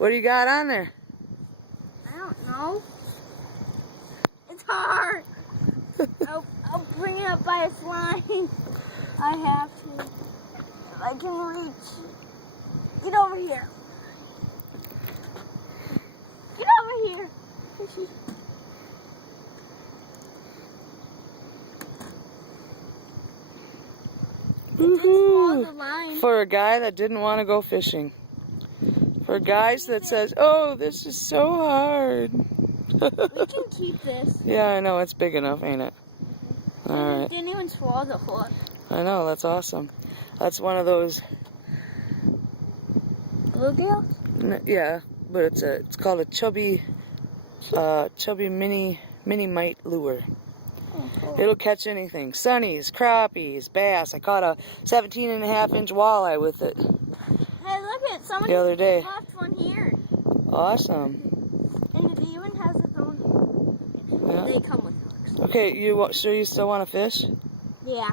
What do you got on there? I don't know. It's hard. I'll bring it up by its line. I have to. If I can reach. Get over here. Get over here. Woohoo! The line. For a guy that didn't want to go fishing. For guys that says, "Oh, this is so hard." We can keep this. Yeah, I know, it's big enough, ain't it? It Alright. didn't even swallow the hook. I know, that's awesome. That's one of those, Bluegill? yeah, but it's called a chubby mini mite lure. Oh, cool. It'll catch anything. Sunnies, crappies, bass. I caught a 17.5-inch walleye with it Hey, look at someone the other day. left one here. Awesome. And it even has its own. Yeah. They come with hooks. Okay, so you still want to fish? Yeah.